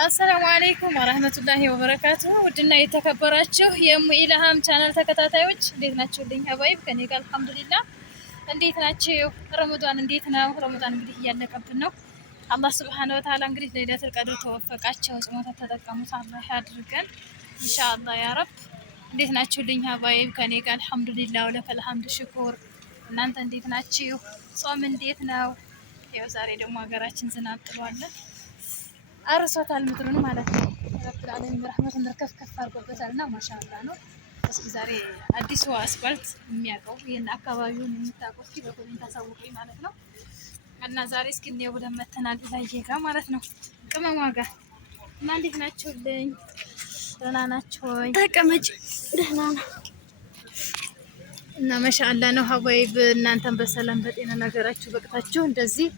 አሰላሙ አለይኩም ወራህመቱላሂ ወበረካቱሁ። ውድና የተከበራችሁ የሙ ኢልሃም ቻናል ተከታታዮች እንዴት ናችሁልኝ? ሀባይብ ከኔ ጋር አልሐምዱሊላህ። እንዴት ናችሁ? ረመዳን እንዴት ነው? ረመዳን እንግዲህ እያለቀብን ነው። አላህ ሱብሃነሁ ወተዓላ እንግዲህ ለይለቱል ቀድር ተወፈቃቸው ጽሞታ ተጠቀሙት አላህ ያድርገን ኢንሻአላህ ያ ረብ። እንዴት ናችሁልኝ? ሀባይብ ከኔ ጋር አልሐምዱሊላህ ወለከል ሐምዱ ሽኩር። እናንተ እንዴት ናችሁ? ጾም እንዴት ነው? ያው ዛሬ ደግሞ ሀገራችን ዝናብ ጥሏል። አርሶታል ምድሩን ማለት ነው። ረብል ዓለሚን ረህመቱን ከፍ አድርጎበታልና ማሻአላ ነው። እስኪ ዛሬ አዲሱ አስፋልት የሚያውቀው ይሄን አካባቢውን የምታውቀው እስኪ በኮሜንት አሳውቁኝ ማለት ነው። እና ዛሬ እስኪ እንየው ብለን መተናል ላይጋ ማለት ነው። ቅመሟ ጋር እና እንዴት ናችሁልኝ? ደህና ናችሁ ወይ? ተቀመጭ። ደህና ነው እና ማሻአላ ነው ሀባይብ። እናንተም በሰላም በጤና ነገራችሁ በቅታችሁ እንደዚህ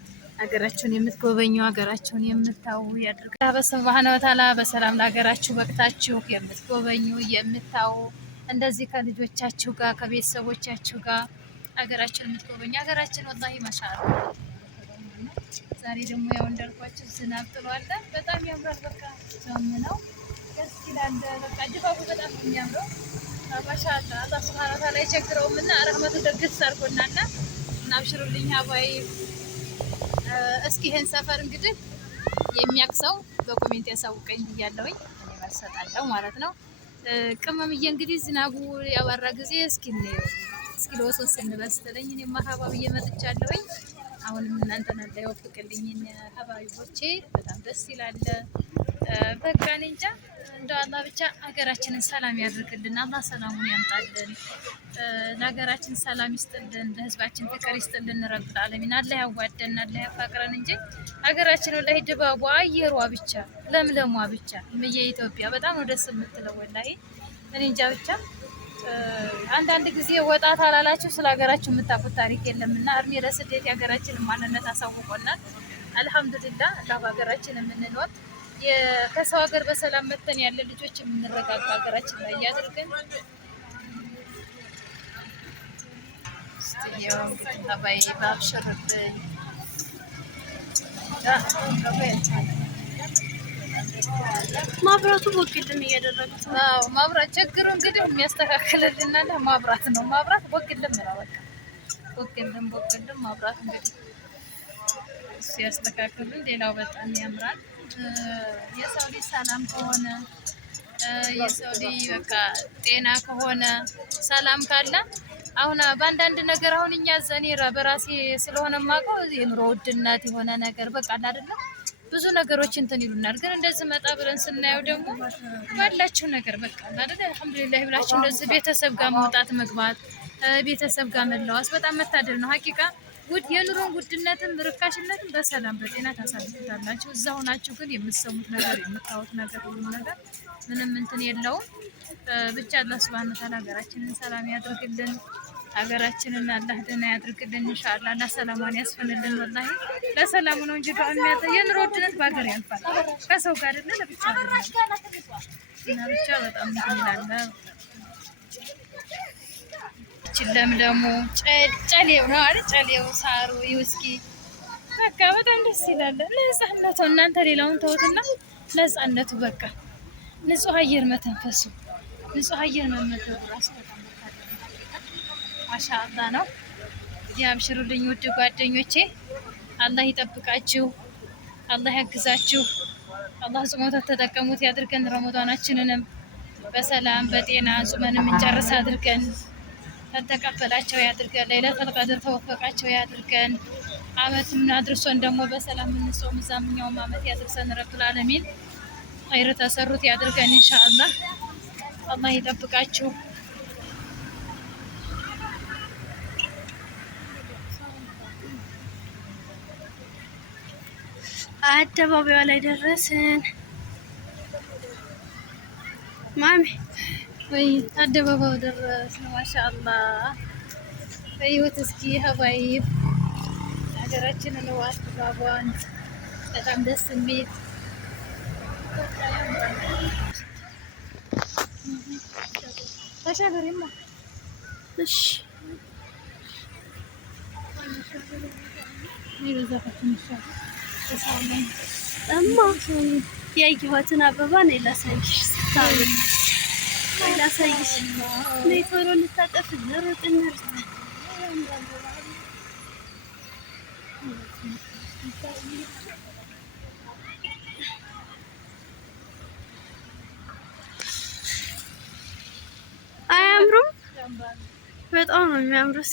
ሀገራችሁን የምትጎበኙ ሀገራችሁን የምታዩ ያድርግ። በሱብሃነሁ ወተዓላ በሰላም ለሀገራችሁ በቅታችሁ የምትጎበኙ የምታዩ እንደዚህ ከልጆቻችሁ ጋር ከቤተሰቦቻችሁ ጋር ሀገራችሁን የምትጎበኙ ሀገራችን ወላሂ ማሻአላ። ዛሬ ደግሞ ያው እንዳልኳችሁ ዝናብ ጥሏል። በጣም ያምራል። በቃ ዛም ነው ደስ ይላል። በቃ ድባቡ በጣም ነው የሚያምረው። ማሻአላ አላህ ሱብሃነሁ ወተዓላ አይቸግረውም እና ረህመቱ ደግስ አድርጎናል እና አብሽሩልኝ ሀባይ። እስኪ ይሄን ሰፈር እንግዲህ የሚያውቅ ሰው በኮሜንት ያሳውቀኝ ብያለሁኝ። እኔ መልስ እሰጣለሁ ማለት ነው። ቅመምዬ እንግዲህ ዝናቡ ያባራ ጊዜ እስኪ ለወሶስ እንበስትለኝ እኔማ ሀባብ እየመጥቻለሁኝ። አሁንም እናንተን አላህ ይወፍቅልኝ ሀባቢቦቼ። በጣም ደስ ይላል። በቃ እኔ እንጃ እንደው አላህ ብቻ ሀገራችንን ሰላም ያድርግልን። አላህ ሰላሙን ያምጣልን። ለሀገራችን ሰላም ይስጥልን። ለህዝባችን ፍቅር ይስጥልን። ረብል ዓለሚን አላህ ያዋደን፣ አላህ ያፋቅረን እንጂ ሀገራችን ወላሂ ድባቧ አየሯ ብቻ ለምለሟ ብቻ የኢትዮጵያ በጣም ነው ደስ የምትለው ወላሂ። እኔ እንጃ ብቻ አንዳንድ ጊዜ ወጣ ታላላችሁ ስለ ሀገራችሁ የምታውቁት ታሪክ የለምና እድሜ ለስደት የሀገራችንን ማንነት አሳውቆናል። አልሐምዱሊላህ አላህ በሀገራችን የምንኖር ከሰው ሀገር በሰላም መተን ያለ ልጆች የምንረጋጋ ሀገራችን ላይ ያድርገን። ባይ ባብሽርብኝ ማብራቱ ቦክልም እያደረጉት ነው። ማብራት ችግሩ እንግዲህ የሚያስተካክልልን አለ ማብራት ነው። ማብራት ቦክልም ነው በቃ ቦክልም ማብራት እንግዲህ እሱ ያስተካክሉን። ሌላው በጣም ያምራል። የሰው ልጅ ሰላም ከሆነ የሰው ልጅ በቃ ጤና ከሆነ ሰላም ካለ አሁን በአንዳንድ ነገር አሁን እኛ ዘኔራ በራሴ ስለሆነ የማውቀው የኑሮ ውድነት የሆነ ነገር በቃ አይደለም ብዙ ነገሮች እንትን ይሉናል። ግን እንደዚህ መጣ ብለን ስናየው ደግሞ ባላችሁ ነገር በቃ አይደል አልሐምዱሊላህ ብላችሁ እንደዚህ ቤተሰብ ጋር መውጣት መግባት ቤተሰብ ጋር መለዋስ በጣም መታደል ነው ሀቂቃ። የኑሮን ውድነትም ርካሽነትም በሰላም በጤና ታሳልፉታላችሁ። እዛ ሆናችሁ ግን የምትሰሙት ነገር የምታዩት ነገር ሁሉ ነገር ምንም እንትን የለውም። ብቻ አላህ ሱብሃነሁ ወተዓላ ሀገራችንን ሰላም ያድርግልን። ሀገራችንን አላህ ደህና ያድርግልን ኢንሻአላህ። አላህ ሰላሟን ያስፈንልን። ወላሂ ለሰላሙ ነው እንጂ የኑሮ ውድነት በሀገር ያልፋል። ከሰው ጋር አይደለ ለብቻ እና ብቻ በጣም ይላል። ለምለሙ ጨሌው ነው አይደል? ጨሌው ሳሩ ይውስኪ በቃ በጣም ደስ ይላል። ነፃነቱ እናንተ ሌላውን ተውትና ነፃነቱ በቃ ንጹህ አየር መተንፈሱ ንጹህ አየር መመገቡ ራሱ በጣም ማሻአላ ነው። ያብሽሩልኝ ውድ ጓደኞቼ። አላህ ይጠብቃችሁ፣ አላህ ያግዛችሁ፣ አላህ ጾሞታ ተጠቀሙት ያድርገን። ረመዳናችንንም በሰላም በጤና ጾመን እንጨርስ አድርገን ተቀበላቸው ያድርገን። ለይለቱል ቀድር ተወፈቃቸው ያድርገን። አመቱን አድርሶን ደግሞ በሰላም እንጾም እዛኛውም አመት ያድርሰን። ረብል ዓለሚን ኸይር ተሰሩት ያድርገን ኢንሻአላህ። አላህ ይጠብቃችሁ። አደባባዩ ላይ ደረስን ማሚ። ወይ አደባባዩ ደረስን ማሻአላህ። በህይወት እስኪ ሀባይብ ሀገራችንን ዋት ባቧን በጣም ደስ የሚል ተሻገሪማ። እሺ ይበዛፈትን ይሻል ተሳለ እማ ያየኋትን አበባ ነው ላሳይሽ። ስታምር ላሳይሽ። ነይ ቶሎ ልታጠፍ ልሩጥ እንርጥ። አያምሩም? በጣም ነው የሚያምሩት።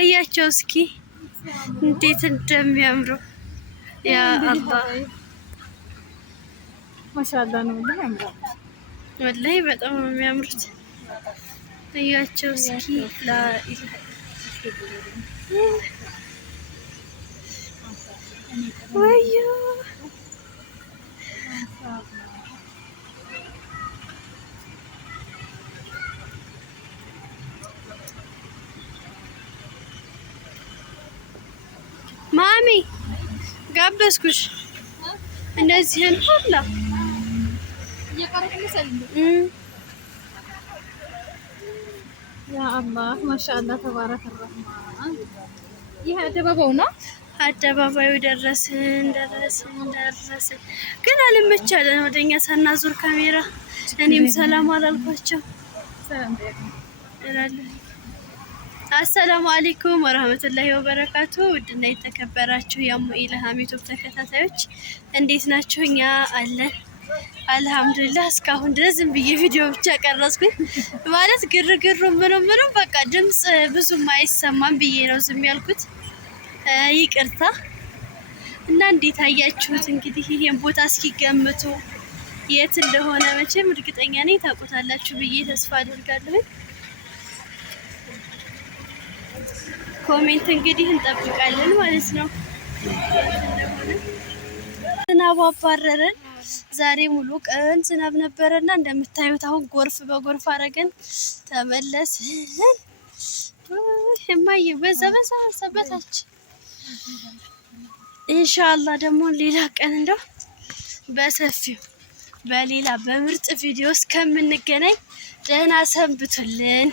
እያቸው እስኪ እንዴት እንደሚያምሩ ያ አላህ ማሻአላ ነው ወላሂ በጣም ነው የሚያምሩት። እያቸው እስኪ ወዮ ማሚ ጋበዝኩሽ። እንደዚህን ሁላ ያ አላህ ማሻአላ ተባረከ ረህማን። ይሄ አደባባዩ ነው። አደባባዩ ደረስን። ግን አልመቻለን ወደኛ ሳናዞር ካሜራ። እኔም ሰላም አላልኳቸው። አሰላሙ አለይኩም ወራህመቱላሂ ወበረካቱ። ውድና የተከበራችሁ የሙ ኢልሃም ዩቲዩብ ተከታታዮች እንዴት ናችሁ? እኛ አለን አልሐምዱሊላህ። እስካሁን ድረስ ዝም ብዬ ቪዲዮ ብቻ ቀረጽኩኝ። ማለት ግርግሩ ምንም በቃ ድምጽ ብዙም አይሰማም ብዬ ነው ዝም ያልኩት። ይቅርታ እና እንዴት አያችሁት? እንግዲህ ይሄን ቦታ እስኪገምቱ የት እንደሆነ መቼም እርግጠኛ ነኝ ታውቁታላችሁ ብዬ ተስፋ አደርጋለሁ። ኮሜንት እንግዲህ እንጠብቃለን ማለት ነው። ዝናብ አባረረን። ዛሬ ሙሉ ቀን ዝናብ ነበረና እንደምታዩት አሁን ጎርፍ በጎርፍ አረገን ተመለስን። እማዬ በዛ በታች ኢንሻአላህ ደግሞ ሌላ ቀን እንደው በሰፊው በሌላ በምርጥ ቪዲዮ እስከምንገናኝ ደህና ሰንብቱልን።